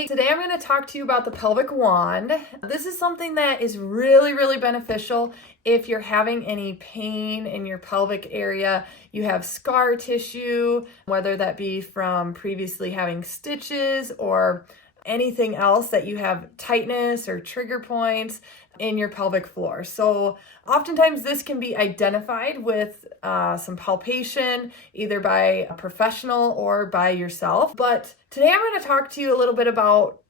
Hey, today I'm going to talk to you about the pelvic wand. This is something that is really beneficial if you're having any pain in your pelvic area. You have scar tissue, whether that be from previously having stitches or anything else that you have tightness or trigger points in your pelvic floor. So oftentimes this can be identified with some palpation, either by a professional or by yourself. But today I'm going to talk to you a little bit about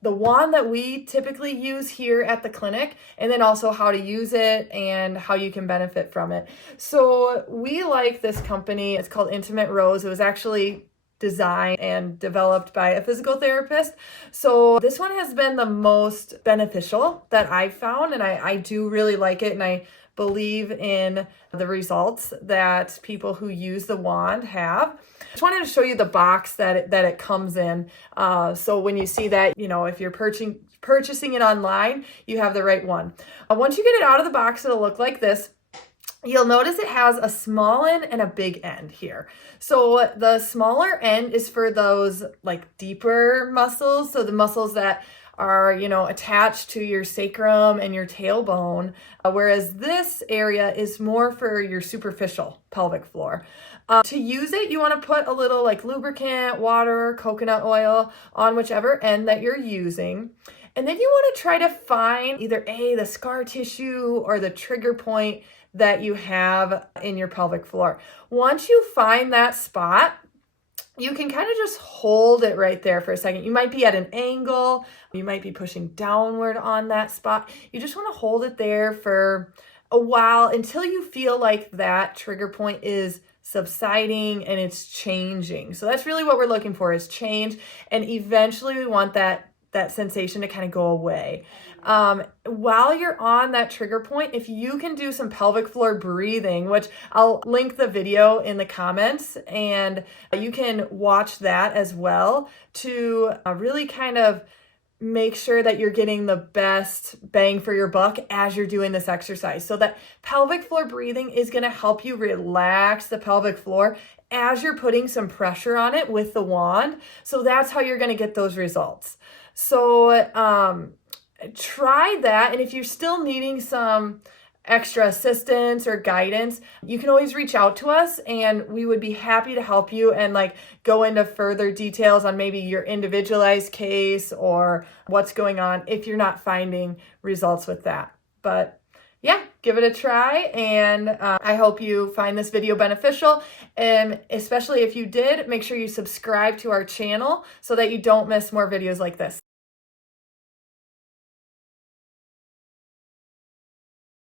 the wand that we typically use here at the clinic, and then also how to use it and how you can benefit from it. So we like this company. It's called Intimate Rose. It was actually designed and developed by a physical therapist. So this one has been the most beneficial that I've found, and I do really like it, and I believe in the results that people who use the wand have. I just wanted to show you the box that it comes in. So when you see that, if you're purchasing it online, you have the right one. Once you get it out of the box, it'll look like this. You'll notice it has a small end and a big end here. So the smaller end is for those like deeper muscles. So the muscles that are, attached to your sacrum and your tailbone, whereas this area is more for your superficial pelvic floor. To use it, you want to put a little like lubricant, water, coconut oil on whichever end that you're using. And then you want to try to find either the scar tissue or the trigger point that you have in your pelvic floor. Once you find that spot, you can kind of just hold it right there for a second. You might be at an angle, you might be pushing downward on that spot. You just want to hold it there for a while until you feel like that trigger point is subsiding and it's changing. So that's really what we're looking for, is change, and eventually we want that sensation to kind of go away. While you're on that trigger point, if you can do some pelvic floor breathing, which I'll link the video in the comments, and you can watch that as well to really kind of make sure that you're getting the best bang for your buck as you're doing this exercise. So that pelvic floor breathing is going to help you relax the pelvic floor as you're putting some pressure on it with the wand. So that's how you're going to get those results. So try that, and if you're still needing some extra assistance or guidance, you can always reach out to us, and we would be happy to help you and go into further details on maybe your individualized case or what's going on if you're not finding results with that. But yeah, give it a try, and I hope you find this video beneficial, and especially if you did, make sure you subscribe to our channel so that you don't miss more videos like this.